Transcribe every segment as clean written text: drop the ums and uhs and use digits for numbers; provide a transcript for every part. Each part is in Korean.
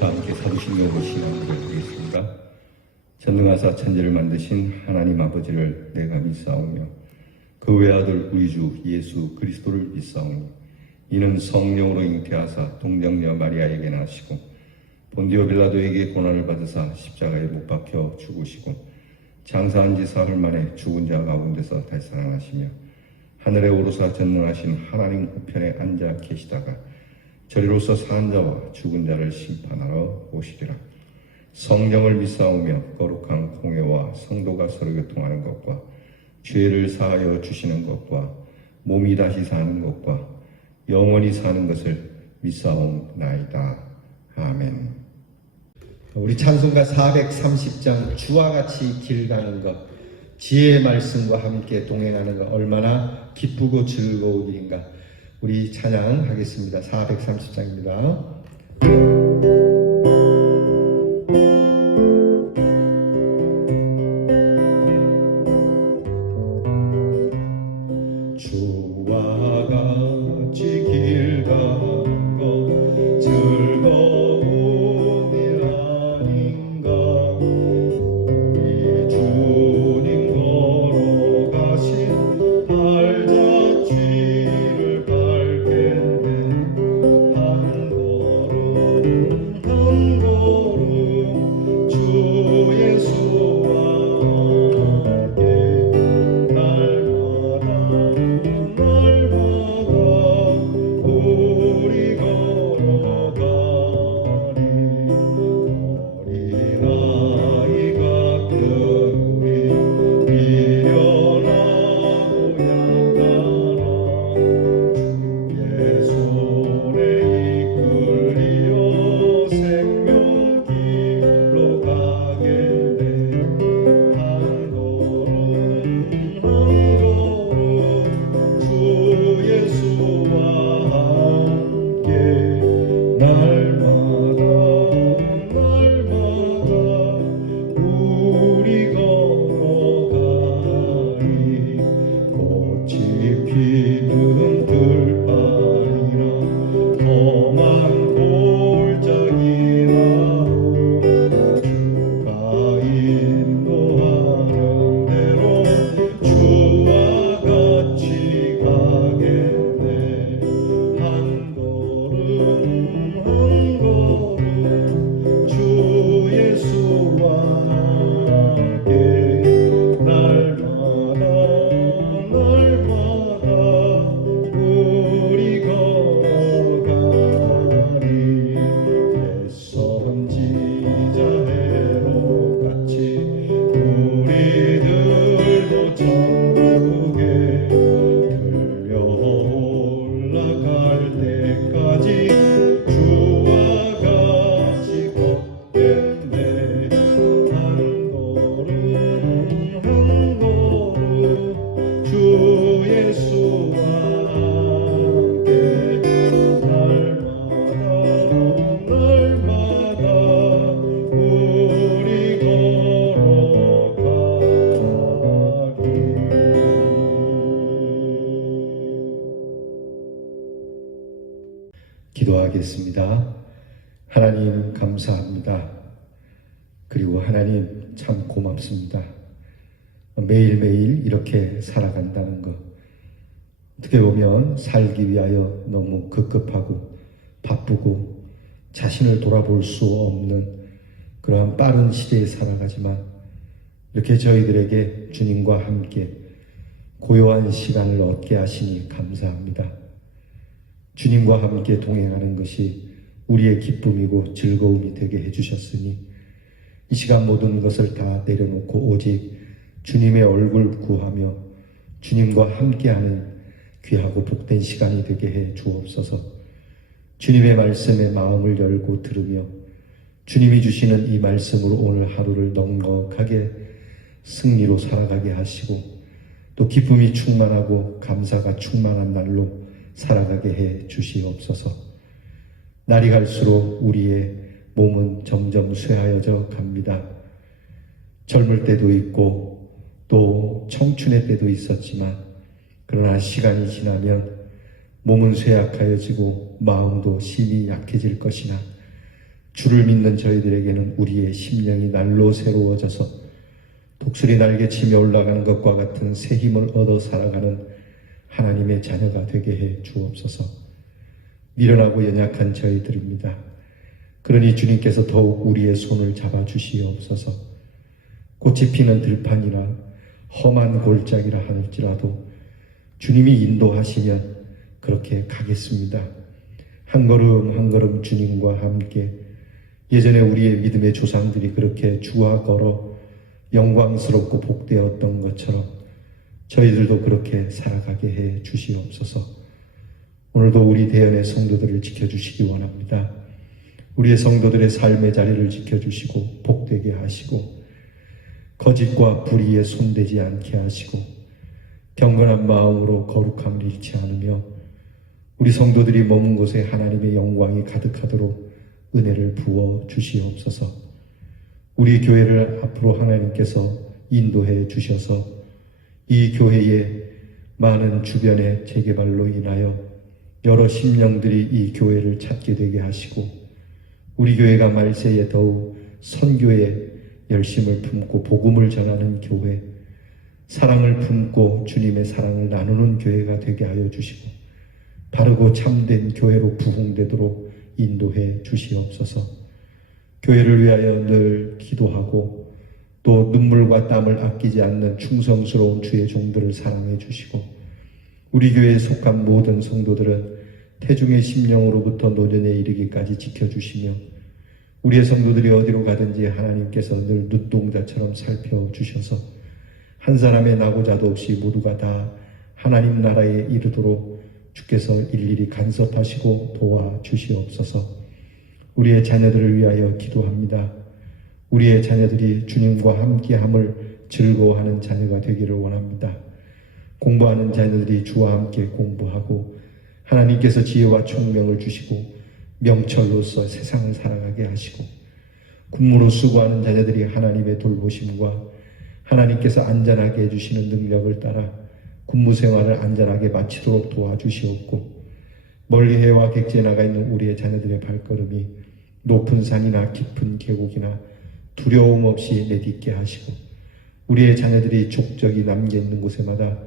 다 함께 사도신경을 신앙을 드리겠습니다. 전능하사 천지를 만드신 하나님 아버지를 내가 믿사오며 그 외아들 우리 주 예수 그리스도를 믿사오니 이는 성령으로 잉태하사 동정녀 마리아에게 나시고 본디오 빌라도에게 고난을 받으사 십자가에 못 박혀 죽으시고 장사한 지 사흘 만에 죽은 자 가운데서 다시 살아나시며 하늘에 오르사 전능하신 하나님 우편에 앉아 계시다가 저리로서 산 자와 죽은 자를 심판하러 오시리라. 성령을 믿사오며 거룩한 공회와 성도가 서로 교통하는 것과 죄를 사하여 주시는 것과 몸이 다시 사는 것과 영원히 사는 것을 믿사옵나이다. 아멘. 우리 찬송가 430장 주와 같이 길 가는 것, 지혜의 말씀과 함께 동행하는 것 얼마나 기쁘고 즐거운 일인가. 우리 찬양하겠습니다. 430장입니다. 주와 같이 길 가는 것 즐거운 일 아닌가. 우리 주님 걸어가신 발자취를 밟겠네. 한 걸음 한 걸음 주 예수와 함께 날마다 우리 걸어가리. 어린아이 같은 우리 미련하고 약하나 주의 손에 이끌리어 생명길로 가겠네. 한 걸음 한 걸음 주 예수와 함께 날마다 우리 걸어가리. 꽃이 피는 들판이나 험한 골짜기라도 주가 인도하는 대로 주와 같이 가겠네. 한 걸음 한 걸음 주 예수와 함께 날마다 우리 걸어가리. 옛 선지자애로 같이 우리들도 천국에 들려 올라갈 때까지 주와 같이 걷겠네. 한 걸음 한 걸음 주 예수와 함께 날마다 우리 걸어가리. 기도하겠습니다. 하나님 감사합니다. 그리고 하나님 참 고맙습니다. 매일매일 이렇게 살아간다는 것, 어떻게 보면 살기 위하여 너무 급급하고 바쁘고 자신을 돌아볼 수 없는 그러한 빠른 시대에 살아가지만 이렇게 저희들에게 주님과 함께 고요한 시간을 얻게 하시니 감사합니다. 주님과 함께 동행하는 것이 우리의 기쁨이고 즐거움이 되게 해주셨으니 이 시간 모든 것을 다 내려놓고 오직 주님의 얼굴 구하며 주님과 함께하는 귀하고 복된 시간이 되게 해 주옵소서. 주님의 말씀에 마음을 열고 들으며 주님이 주시는 이 말씀으로 오늘 하루를 넉넉하게 승리로 살아가게 하시고 또 기쁨이 충만하고 감사가 충만한 날로 살아가게 해 주시옵소서. 날이 갈수록 우리의 몸은 점점 쇠하여져 갑니다. 젊을 때도 있고 또 청춘의 때도 있었지만 그러나 시간이 지나면 몸은 쇠약하여지고 마음도 심히 약해질 것이나 주를 믿는 저희들에게는 우리의 심령이 날로 새로워져서 독수리 날개치며 올라가는 것과 같은 새 힘을 얻어 살아가는 하나님의 자녀가 되게 해 주옵소서. 미련하고 연약한 저희들입니다. 그러니 주님께서 더욱 우리의 손을 잡아 주시옵소서. 꽃이 피는 들판이나 험한 골짜기라 할지라도 주님이 인도하시면 그렇게 가겠습니다. 한 걸음 한 걸음 주님과 함께 예전에 우리의 믿음의 조상들이 그렇게 주와 걸어 영광스럽고 복되었던 것처럼 저희들도 그렇게 살아가게 해 주시옵소서. 오늘도 우리 대연의 성도들을 지켜주시기 원합니다. 우리의 성도들의 삶의 자리를 지켜주시고 복되게 하시고 거짓과 불의에 손대지 않게 하시고 경건한 마음으로 거룩함을 잃지 않으며 우리 성도들이 머문 곳에 하나님의 영광이 가득하도록 은혜를 부어 주시옵소서. 우리 교회를 앞으로 하나님께서 인도해 주셔서 이 교회의 많은 주변의 재개발로 인하여 여러 심령들이 이 교회를 찾게 되게 하시고 우리 교회가 말세에 더욱 선교에 열심을 품고 복음을 전하는 교회, 사랑을 품고 주님의 사랑을 나누는 교회가 되게 하여 주시고 바르고 참된 교회로 부흥되도록 인도해 주시옵소서. 교회를 위하여 늘 기도하고 또 눈물과 땀을 아끼지 않는 충성스러운 주의 종들을 사랑해 주시고 우리 교회에 속한 모든 성도들은 태중의 심령으로부터 노년에 이르기까지 지켜주시며 우리의 성도들이 어디로 가든지 하나님께서 늘 눈동자처럼 살펴주셔서 한 사람의 나고자도 없이 모두가 다 하나님 나라에 이르도록 주께서 일일이 간섭하시고 도와주시옵소서. 우리의 자녀들을 위하여 기도합니다. 우리의 자녀들이 주님과 함께함을 즐거워하는 자녀가 되기를 원합니다. 공부하는 자녀들이 주와 함께 공부하고 하나님께서 지혜와 총명을 주시고 명철로서 세상을 살아가게 하시고 군무로 수고하는 자녀들이 하나님의 돌보심과 하나님께서 안전하게 해주시는 능력을 따라 군무 생활을 안전하게 마치도록 도와주시옵고 멀리 해와 객지에 나가 있는 우리의 자녀들의 발걸음이 높은 산이나 깊은 계곡이나 두려움 없이 내딛게 하시고 우리의 자녀들이 족적이 남겨있는 곳에마다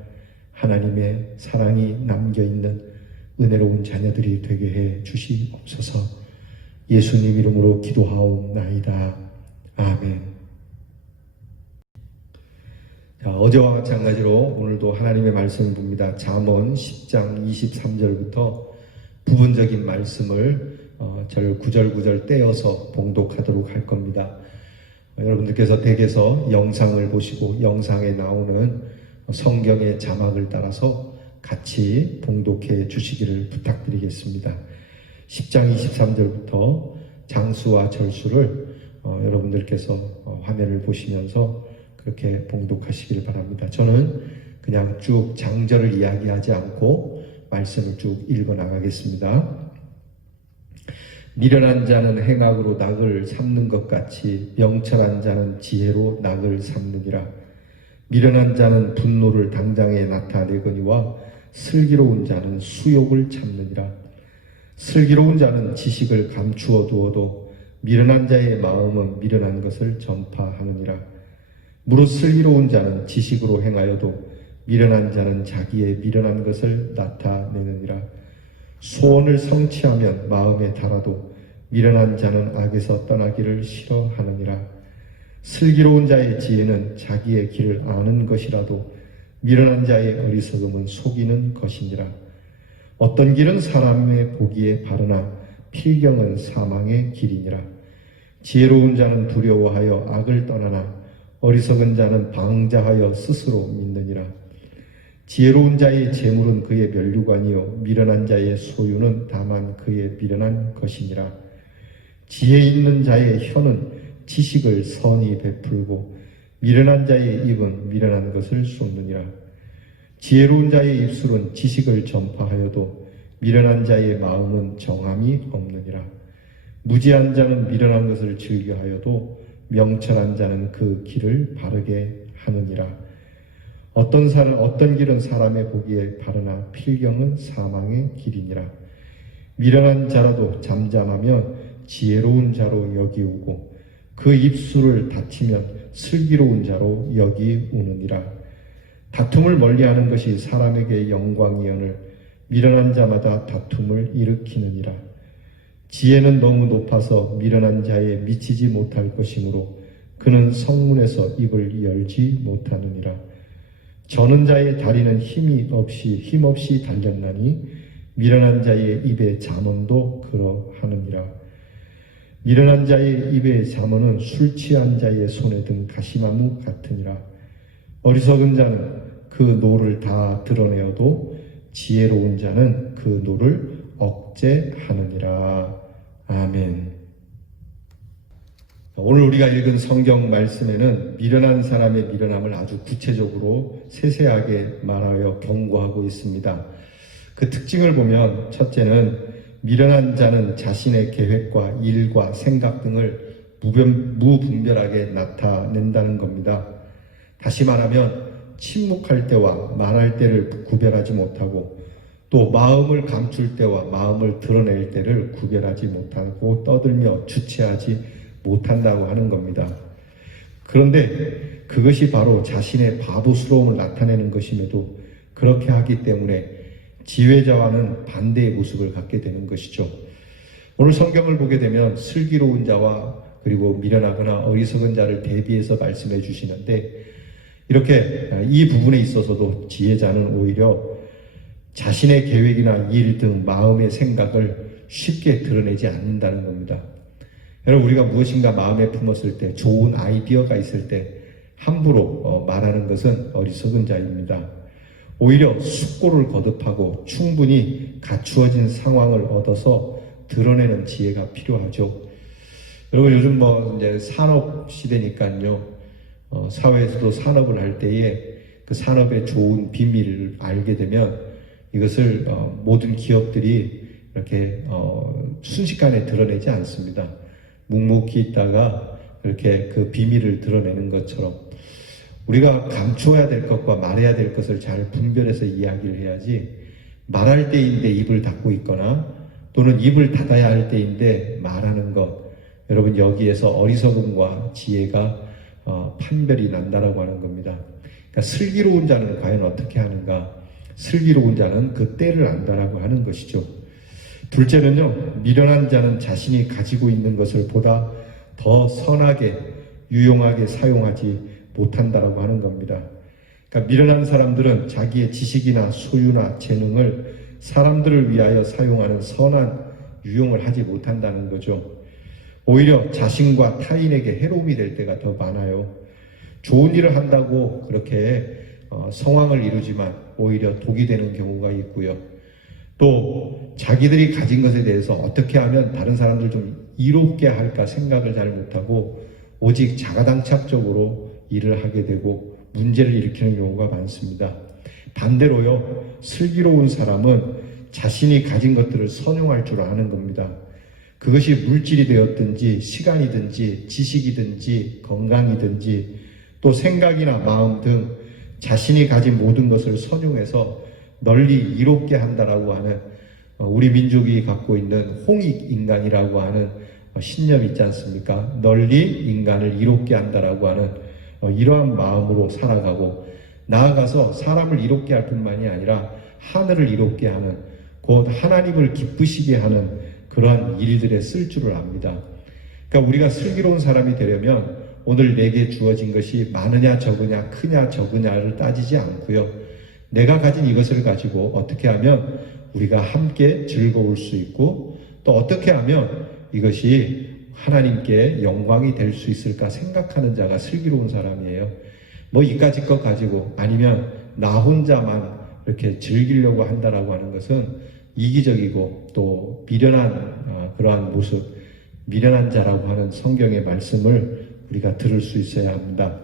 하나님의 사랑이 남겨있는 은혜로운 자녀들이 되게 해 주시옵소서. 예수님 이름으로 기도하옵나이다. 아멘. 자, 어제와 마찬가지로 오늘도 하나님의 말씀을 봅니다. 잠언 10장 23절부터 부분적인 말씀을 절 구절 떼어서 봉독하도록 할 겁니다. 여러분들께서 댁에서 영상을 보시고 영상에 나오는 성경의 자막을 따라서 같이 봉독해 주시기를 부탁드리겠습니다. 10장 23절부터 장수와 절수를 여러분들께서 화면을 보시면서 그렇게 봉독하시기를 바랍니다. 저는 그냥 쭉 장절을 이야기하지 않고 말씀을 쭉 읽어 나가겠습니다. 미련한 자는 행악으로 낙을 삼는 것 같이 명철한 자는 지혜로 낙을 삼느니라. 미련한 자는 분노를 당장에 나타내거니와 슬기로운 자는 수욕을 참느니라. 슬기로운 자는 지식을 감추어 두어도 미련한 자의 마음은 미련한 것을 전파하느니라. 무릇 슬기로운 자는 지식으로 행하여도 미련한 자는 자기의 미련한 것을 나타내느니라. 소원을 성취하면 마음에 달아도 미련한 자는 악에서 떠나기를 싫어하느니라. 슬기로운 자의 지혜는 자기의 길을 아는 것이라도 미련한 자의 어리석음은 속이는 것이니라. 어떤 길은 사람의 보기에 바르나 필경은 사망의 길이니라. 지혜로운 자는 두려워하여 악을 떠나나 어리석은 자는 방자하여 스스로 믿느니라. 지혜로운 자의 재물은 그의 면류관이요 미련한 자의 소유는 다만 그의 미련한 것이니라. 지혜 있는 자의 혀는 지식을 선히 베풀고 미련한 자의 입은 미련한 것을 쏟느니라. 지혜로운 자의 입술은 지식을 전파하여도 미련한 자의 마음은 정함이 없느니라. 무지한 자는 미련한 것을 즐겨하여도 명철한 자는 그 길을 바르게 하느니라. 어떤 길은 사람의 보기에 바르나 필경은 사망의 길이니라. 미련한 자라도 잠잠하면 지혜로운 자로 여기우고 그 입술을 닫히면 슬기로운 자로 여기우느니라. 다툼을 멀리하는 것이 사람에게 영광이오늘 미련한 자마다 다툼을 일으키느니라. 지혜는 너무 높아서 미련한 자에 미치지 못할 것이므로 그는 성문에서 입을 열지 못하느니라. 저는 자의 다리는 힘없이 달렸나니 미련한 자의 입의 잠언도 그러하느니라. 미련한 자의 입의 잠언은 술 취한 자의 손에 든 가시나무 같으니라. 어리석은 자는 그 노를 다 드러내어도 지혜로운 자는 그 노를 억제하느니라. 아멘. 오늘 우리가 읽은 성경 말씀에는 미련한 사람의 미련함을 아주 구체적으로 세세하게 말하여 경고하고 있습니다. 그 특징을 보면 첫째는 미련한 자는 자신의 계획과 일과 생각 등을 무분별하게 나타낸다는 겁니다. 다시 말하면 침묵할 때와 말할 때를 구별하지 못하고 또 마음을 감출 때와 마음을 드러낼 때를 구별하지 못하고 떠들며 주체하지 못한다고 하는 겁니다. 그런데 그것이 바로 자신의 바보스러움을 나타내는 것임에도 그렇게 하기 때문에 지혜자와는 반대의 모습을 갖게 되는 것이죠. 오늘 성경을 보게 되면 슬기로운 자와 그리고 미련하거나 어리석은 자를 대비해서 말씀해 주시는데 이렇게 이 부분에 있어서도 지혜자는 오히려 자신의 계획이나 일 등 마음의 생각을 쉽게 드러내지 않는다는 겁니다. 여러분 우리가 무엇인가 마음에 품었을 때 좋은 아이디어가 있을 때 함부로 말하는 것은 어리석은 자입니다. 오히려 숙고를 거듭하고 충분히 갖추어진 상황을 얻어서 드러내는 지혜가 필요하죠. 여러분 요즘 이제 산업 시대니까요. 사회에서도 산업을 할 때에 그 산업의 좋은 비밀을 알게 되면 이것을 모든 기업들이 이렇게 순식간에 드러내지 않습니다. 묵묵히 있다가 이렇게 그 비밀을 드러내는 것처럼 우리가 감추어야 될 것과 말해야 될 것을 잘 분별해서 이야기를 해야지 말할 때인데 입을 닫고 있거나 또는 입을 닫아야 할 때인데 말하는 것 여러분 여기에서 어리석음과 지혜가 판별이 난다라고 하는 겁니다. 그러니까 슬기로운 자는 과연 어떻게 하는가? 슬기로운 자는 그 때를 안다라고 하는 것이죠. 둘째는요, 미련한 자는 자신이 가지고 있는 것을 보다 더 선하게, 유용하게 사용하지 못한다라고 하는 겁니다. 그러니까 미련한 사람들은 자기의 지식이나 소유나 재능을 사람들을 위하여 사용하는 선한 유용을 하지 못한다는 거죠. 오히려 자신과 타인에게 해로움이 될 때가 더 많아요. 좋은 일을 한다고 그렇게 성황을 이루지만 오히려 독이 되는 경우가 있고요. 또 자기들이 가진 것에 대해서 어떻게 하면 다른 사람들 좀 이롭게 할까 생각을 잘 못하고 오직 자가당착적으로 일을 하게 되고 문제를 일으키는 경우가 많습니다. 반대로요, 슬기로운 사람은 자신이 가진 것들을 선용할 줄 아는 겁니다. 그것이 물질이 되었든지 시간이든지 지식이든지 건강이든지 또 생각이나 마음 등 자신이 가진 모든 것을 선용해서 널리 이롭게 한다라고 하는 우리 민족이 갖고 있는 홍익인간이라고 하는 신념이 있지 않습니까? 널리 인간을 이롭게 한다라고 하는 이러한 마음으로 살아가고 나아가서 사람을 이롭게 할 뿐만이 아니라 하늘을 이롭게 하는 곧 하나님을 기쁘시게 하는 그러한 일들에 쓸 줄을 압니다. 그러니까 우리가 슬기로운 사람이 되려면 오늘 내게 주어진 것이 많으냐 적으냐 크냐 적으냐를 따지지 않고요. 내가 가진 이것을 가지고 어떻게 하면 우리가 함께 즐거울 수 있고 또 어떻게 하면 이것이 하나님께 영광이 될 수 있을까 생각하는 자가 슬기로운 사람이에요. 이까짓 것 가지고 아니면 나 혼자만 이렇게 즐기려고 한다라고 하는 것은 이기적이고 또 미련한 그러한 모습, 미련한 자라고 하는 성경의 말씀을 우리가 들을 수 있어야 합니다.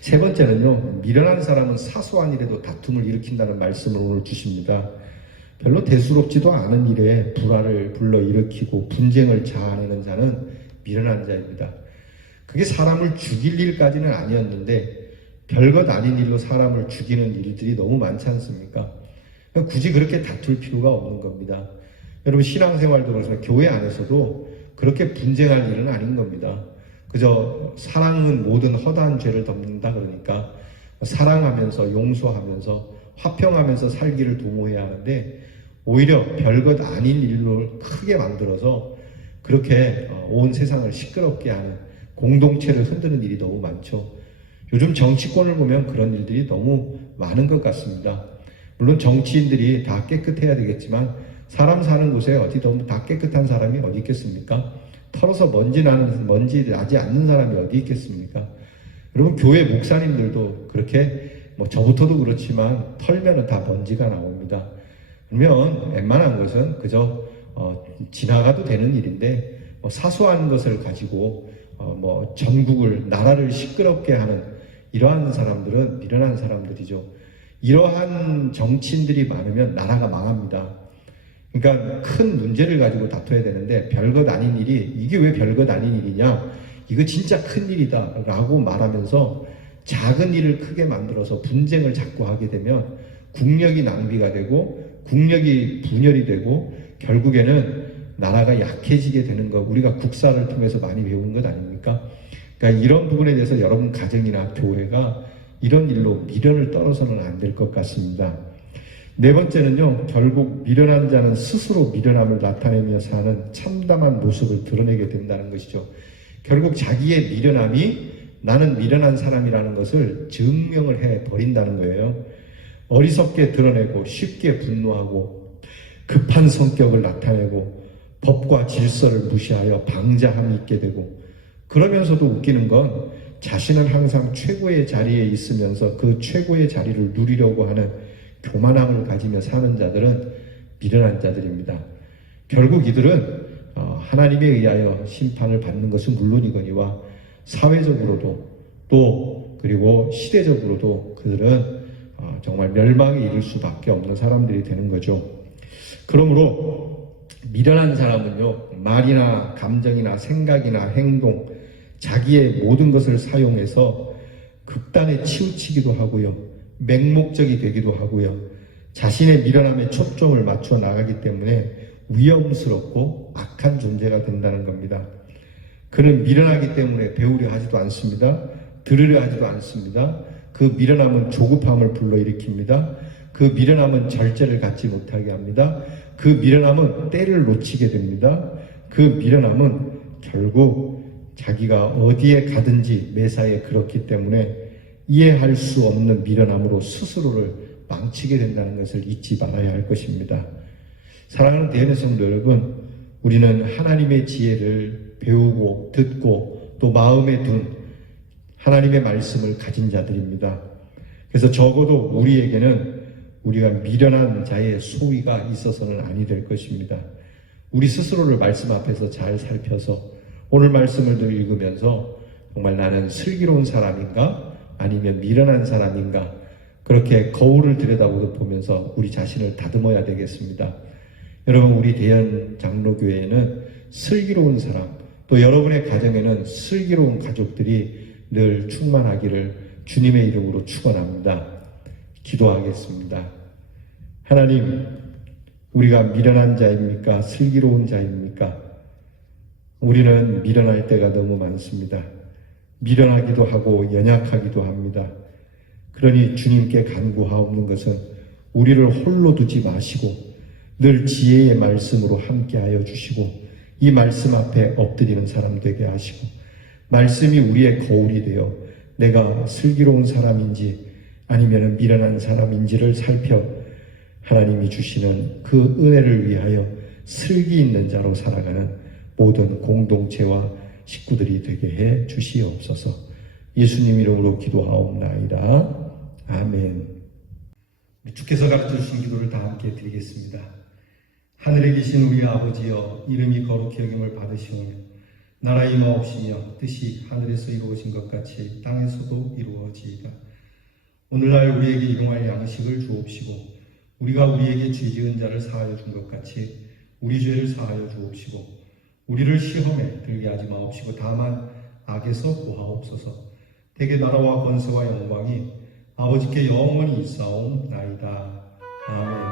세 번째는요, 미련한 사람은 사소한 일에도 다툼을 일으킨다는 말씀을 오늘 주십니다. 별로 대수롭지도 않은 일에 불화를 불러일으키고 분쟁을 자아내는 자는 미련한 자입니다. 그게 사람을 죽일 일까지는 아니었는데 별것 아닌 일로 사람을 죽이는 일들이 너무 많지 않습니까? 굳이 그렇게 다툴 필요가 없는 겁니다. 여러분 신앙생활도 그래서 교회 안에서도 그렇게 분쟁할 일은 아닌 겁니다. 그저 사랑은 모든 허다한 죄를 덮는다 그러니까 사랑하면서 용서하면서 화평하면서 살기를 도모해야 하는데 오히려 별것 아닌 일로 크게 만들어서 그렇게 온 세상을 시끄럽게 하는 공동체를 흔드는 일이 너무 많죠. 요즘 정치권을 보면 그런 일들이 너무 많은 것 같습니다. 물론 정치인들이 다 깨끗해야 되겠지만 사람 사는 곳에 어디든 다 깨끗한 사람이 어디 있겠습니까? 털어서 먼지 나지 않는 사람이 어디 있겠습니까? 여러분 교회 목사님들도 그렇게 저부터도 그렇지만 털면은 다 먼지가 나옵니다. 그러면 웬만한 것은 그저 지나가도 되는 일인데 사소한 것을 가지고 전국을 나라를 시끄럽게 하는 이러한 사람들은 미련한 사람들이죠. 이러한 정치인들이 많으면 나라가 망합니다. 그러니까 큰 문제를 가지고 다퉈야 되는데 별것 아닌 일이 이게 왜 별것 아닌 일이냐? 이거 진짜 큰 일이다 라고 말하면서 작은 일을 크게 만들어서 분쟁을 자꾸 하게 되면 국력이 낭비가 되고 국력이 분열이 되고 결국에는 나라가 약해지게 되는 거 우리가 국사를 통해서 많이 배운 것 아닙니까? 그러니까 이런 부분에 대해서 여러분 가정이나 교회가 이런 일로 미련을 떨어서는 안 될 것 같습니다. 네 번째는요, 결국 미련한 자는 스스로 미련함을 나타내며 사는 참담한 모습을 드러내게 된다는 것이죠. 결국 자기의 미련함이 나는 미련한 사람이라는 것을 증명을 해 버린다는 거예요. 어리석게 드러내고 쉽게 분노하고 급한 성격을 나타내고 법과 질서를 무시하여 방자함이 있게 되고 그러면서도 웃기는 건 자신은 항상 최고의 자리에 있으면서 그 최고의 자리를 누리려고 하는 교만함을 가지며 사는 자들은 미련한 자들입니다. 결국 이들은 하나님에 의하여 심판을 받는 것은 물론이거니와 사회적으로도 또 그리고 시대적으로도 그들은 정말 멸망에 이를 수밖에 없는 사람들이 되는 거죠. 그러므로 미련한 사람은요, 말이나 감정이나 생각이나 행동, 자기의 모든 것을 사용해서 극단에 치우치기도 하고요, 맹목적이 되기도 하고요, 자신의 미련함에 초점을 맞춰 나가기 때문에 위험스럽고 악한 존재가 된다는 겁니다. 그는 미련하기 때문에 배우려 하지도 않습니다. 들으려 하지도 않습니다. 그 미련함은 조급함을 불러일으킵니다. 그 미련함은 절제를 갖지 못하게 합니다. 그 미련함은 때를 놓치게 됩니다. 그 미련함은 결국 자기가 어디에 가든지 매사에 그렇기 때문에 이해할 수 없는 미련함으로 스스로를 망치게 된다는 것을 잊지 말아야 할 것입니다. 사랑하는 대연의 성도 여러분, 우리는 하나님의 지혜를 배우고 듣고 또 마음에 둔 하나님의 말씀을 가진 자들입니다. 그래서 적어도 우리에게는 우리가 미련한 자의 소위가 있어서는 아니 될 것입니다. 우리 스스로를 말씀 앞에서 잘 살펴서 오늘 말씀을 읽으면서 정말 나는 슬기로운 사람인가 아니면 미련한 사람인가 그렇게 거울을 들여다보면서 우리 자신을 다듬어야 되겠습니다. 여러분, 우리 대연 장로교회에는 슬기로운 사람, 또 여러분의 가정에는 슬기로운 가족들이 늘 충만하기를 주님의 이름으로 축원합니다. 기도하겠습니다. 하나님, 우리가 미련한 자입니까? 슬기로운 자입니까? 우리는 미련할 때가 너무 많습니다. 미련하기도 하고 연약하기도 합니다. 그러니 주님께 간구하옵는 것은 우리를 홀로 두지 마시고 늘 지혜의 말씀으로 함께하여 주시고 이 말씀 앞에 엎드리는 사람 되게 하시고 말씀이 우리의 거울이 되어 내가 슬기로운 사람인지 아니면 미련한 사람인지를 살펴 하나님이 주시는 그 은혜를 위하여 슬기 있는 자로 살아가는 모든 공동체와 식구들이 되게 해 주시옵소서. 예수님 이름으로 기도하옵나이다. 아멘. 주께서 가르쳐 주신 기도를 다 함께 드리겠습니다. 하늘에 계신 우리 아버지여, 이름이 거룩히 여김을 받으시오며 나라 임하옵시며 뜻이 하늘에서 이루어진 것 같이 땅에서도 이루어지이다. 오늘날 우리에게 일용할 양식을 주옵시고 우리가 우리에게 죄 지은 자를 사하여 준 것 같이 우리 죄를 사하여 주옵시고 우리를 시험에 들게 하지 마옵시고 다만 악에서 구하옵소서. 대개 나라와 권세와 영광이 아버지께 영원히 있사옵나이다. 아멘.